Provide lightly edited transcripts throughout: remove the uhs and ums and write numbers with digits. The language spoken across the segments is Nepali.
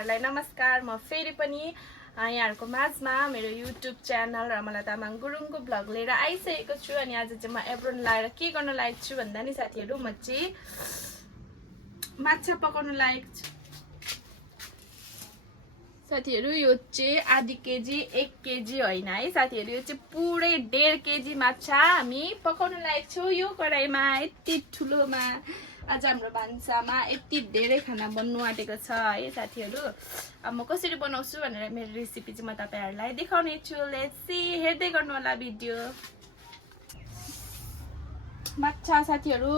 तपाईहरुलाई नमस्कार। म फेरि पनि यहाँहरुको माझमा मेरो YouTube च्यानल रमला तामाङ गुरुङको भ्लग लिएर आइसकेको छु। अनि आज चाहिँ म एप्रोन लाएर के गर्न लागेको छु भन्दा नि साथीहरु, म चाहिँ माछा पकाउन लागेको छु। साथीहरु यो चाहिँ आधी केजी 1 केजी हैन है साथीहरु, यो चाहिँ पुरै 1.5 केजी माछा हामी पकाउन लागेको छु। यो कराईमा यति ठुलोमा आज हाम्रो भान्सामा यति धेरै खाना बन्नु आँटेको छ है साथीहरु। अब म कसरी बनाउँछु भनेर मेरो रेसिपी चाहिँ म तपाईहरुलाई देखाउने छु। लेट्स सी, हेर्दै गर्नु होला भिडियो। माछा साथीहरु,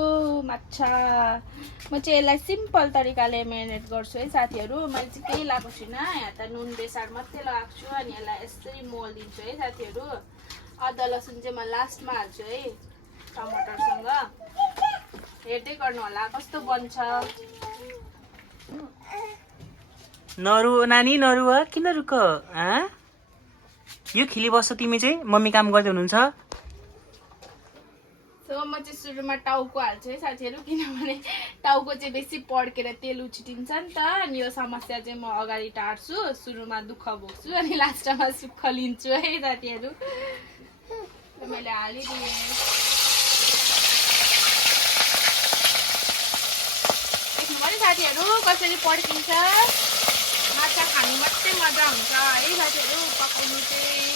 माछा म चाहिँ यसलाई सिम्पल तरिकाले मेरिनेट गर्छु है साथीहरु। मैले चाहिँ केही लगाएको छुइनँ, यहाँ त नुन बेसार मात्रै लगाएको छु। अनि यसलाई यसरी मोल्दिन्छु है साथीहरु। अदुवा लसुन चाहिँ म लास्टमा हाल्छु है टमाटरसँग। हेर्दै गर्नु होला कस्तो बन्छ। नरु नानी नरु किन रुक यो खिली बस्छ तिमी चाहिँ? मम्मी काम गर्दै हुनुहुन्छ। सो म चाहिँ सुरुमा टाउको हाल्छु है साथीहरु, किनभने टाउको चाहिँ बेसी पड्केर तेल उछिटिन्छ नि त। अनि यो समस्या चाहिँ म अगाडि टार्छु, सुरुमा दुःख भोग्छु अनि लास्टमा सुख लिन्छु है साथीहरु। मैले हालिदिएँ। साथीहरु कसरी पड्किन्छ, माछा खानु मात्रै मजा हुन्छ है साथीहरु, पकाउनु चाहिँ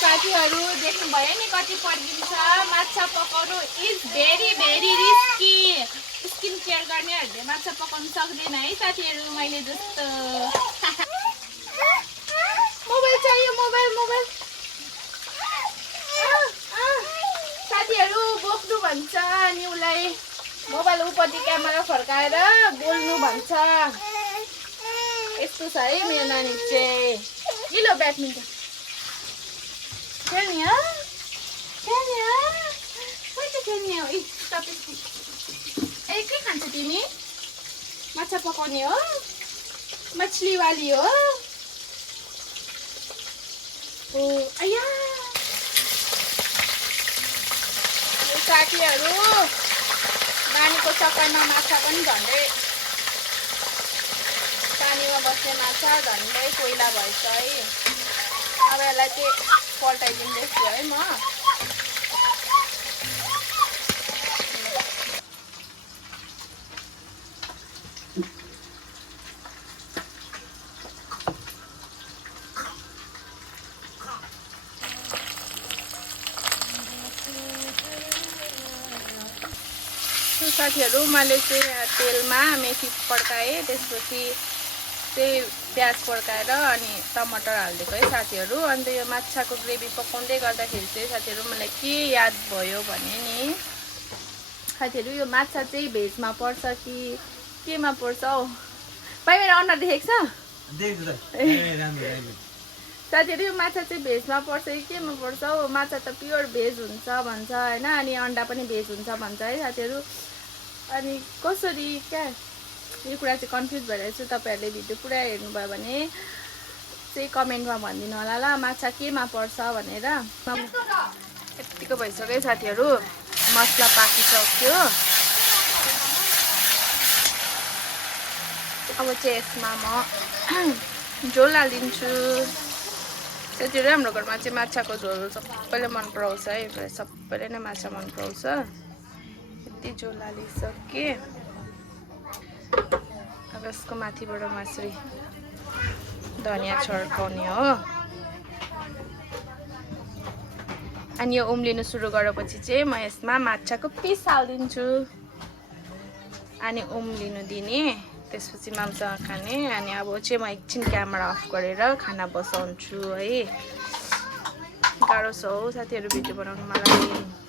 साथीहरु देख्नु भयो नि कति पड्किन्छ। माछा पकाउनु is very risky. Skin care गर्नेहरुले माछा पकाउनु सक्दैन है साथीहरु, मैले जस्तो। मोबाइल चाहियो, मोबाइल साथीहरु बोक्नु भन्छ अनि उलाई मोबाइल उपति क्यामेरा फर्काएर बोल्नु भन्छ। यस्तो छ है मेरो नानी चाहिँ। लिलो ब्याडमिन्टन खेल्ने हो, खेल्ने हो। ए के खान्छ तिमी? माछा पकाउने हो, मछली वाली हो। ओ आया साथीहरु, नानीको चक्करमा माछा पनि झन्डै पानीमा बस्ने माछा झन्डै कोइला भएछ है। अब यसलाई चाहिँ पल्टाइदिँदैछु है म। साथीहरु मैले चाहिँ तेलमा मेथी पड्काएँ, त्यसपछि चाहिँ प्याज पड्काएर अनि टमाटर हालिदिएको है साथीहरु। अन्त यो माछाको ग्रेभी पकाउँदै गर्दाखेरि चाहिँ साथीहरु मलाई के याद भयो भने नि साथीहरु, यो माछा चाहिँ भेजमा पर्छ कि केमा पर्छ हौ? भाइ मेरो अनुहार देखेको छ साथीहरु? यो माछा चाहिँ भेजमा पर्छ कि केमा पर्छ हौ? माछा त प्योर भेज हुन्छ भन्छ हैन, अनि अन्डा पनि भेज हुन्छ भन्छ है साथीहरु। अनि कसरी क्या यो कुरा चाहिँ कन्फ्युज भइरहेको छु। तपाईहरुले भिडियो पुरा हेर्नुभयो भने चाहिँ कमेन्टमा भनिदिनु होला ल माछा केमा पर्छ भनेर। यतिको भइसक्यो साथीहरु, मसला पाकिसक्यो। अब चाहिँ यसमा म झोल हालिदिन्छु। साथीहरु हाम्रो घरमा चाहिँ माछाको झोल सबैले मन पराउँछ है, सबैले नै माछा मन पराउँछ। यति झोल हालिसके। अब यसको माथिबाट यसरी धनिया छर्काउने हो। अनि यो उम्लिनु सुरु गरेपछि चाहिँ म यसमा माछाको पिस हालिदिन्छु। अनि उम्लिनु दिने, त्यसपछि मामसँग खाने। अनि अब चाहिँ म एकछिन क्यामेरा अफ गरेर खाना बसाउँछु है। गाह्रो छ हौ साथीहरु भिडियो बनाउनु मलाई।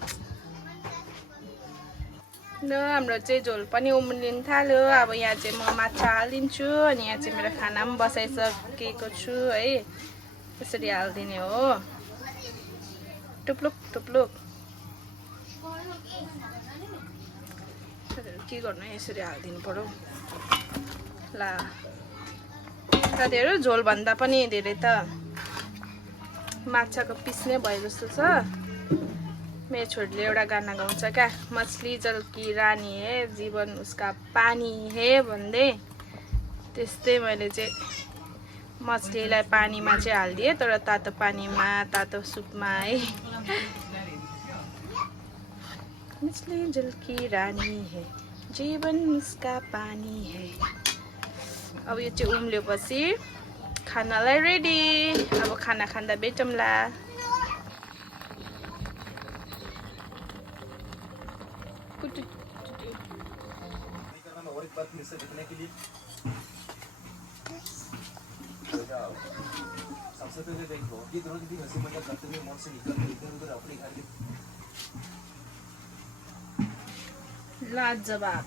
ल हाम्रो चाहिँ झोल पनि उम्लिन थाल्यो। अब यहाँ चाहिँ म माछा हालिदिन्छु। अनि यहाँ चाहिँ मेरो खाना पनि बसाइसकेको छु है। यसरी हालिदिने हो, टुप्लुक टुप्लुक। के गर्नु, यसरी हालिदिनु पर्यो। ला साथीहरु झोल भन्दा पनि धेरै त माछाको पिस नै भयो जस्तो छ। मेरो छोरीले एउटा गाना गाउँछ क्या, मछली जल की रानी है जीवन उसका पानी है भन्दै। त्यस्तै मैले चाहिँ मछलीलाई पानीमा चाहिँ हालिदिएँ, तर तातो पानीमा, तातो सुपमा है। मछली जल की रानी है जीवन उसका पानी है। अब यो चाहिँ उम्ल्योपछि खानालाई रेडी। अब खाना खाँदा भेटौँला। सबसे पहले देखो ये दोनों दीदी हंसी मजाक करते हुए मोड़ से निकल के इधर उधर अपने घर के लाजवाब।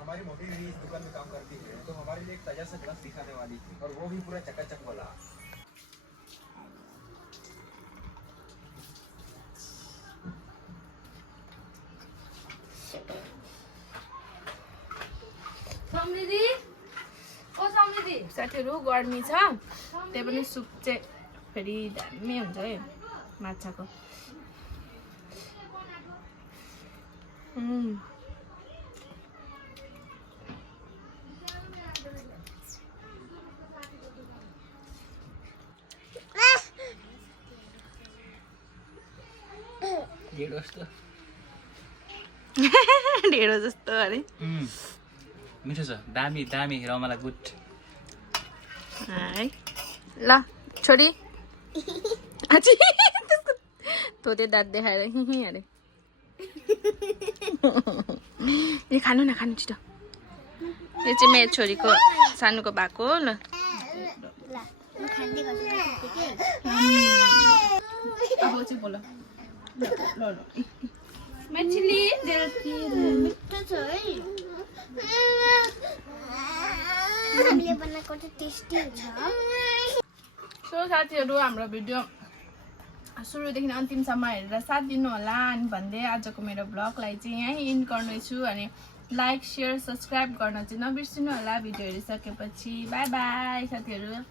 हमारी मोटी दीदी इस दुकान में काम करती है, तो हमारे लिए एक ताजा सा ग्लास दिखाने वाली थी, और वो भी पूरा चकाचक वाला। साथीहरू गर्मी छ, त्यही पनि सुप चाहिँ फेरि दामी हुन्छ है माछाको। ढेँडो जस्तो अरे मिठो छ, दामी दामी रमला गुड है। ल छोरी तोते दाँत देखाएर हिँ अरे। यो खानु न, खानु छिटो। यो चाहिँ मेरो छोरीको सानोको भएको हो। ल अब चाहिँ बोल। मछली मिठो छ है, हामीले बनाएको चाहिँ टेस्टी हुन्छ। सो साथीहरू, हाम्रो भिडियो सुरुदेखि अन्तिमसम्म हेरेर साथ दिनु होला अनि भन्दै आजको मेरो ब्लगलाई चाहिँ यहीँ इन्ड गर्नेछु। अनि लाइक सेयर सब्सक्राइब गर्न चाहिँ नबिर्सिनु होला भिडियो हेरिसकेपछि। बाई बाई साथीहरू।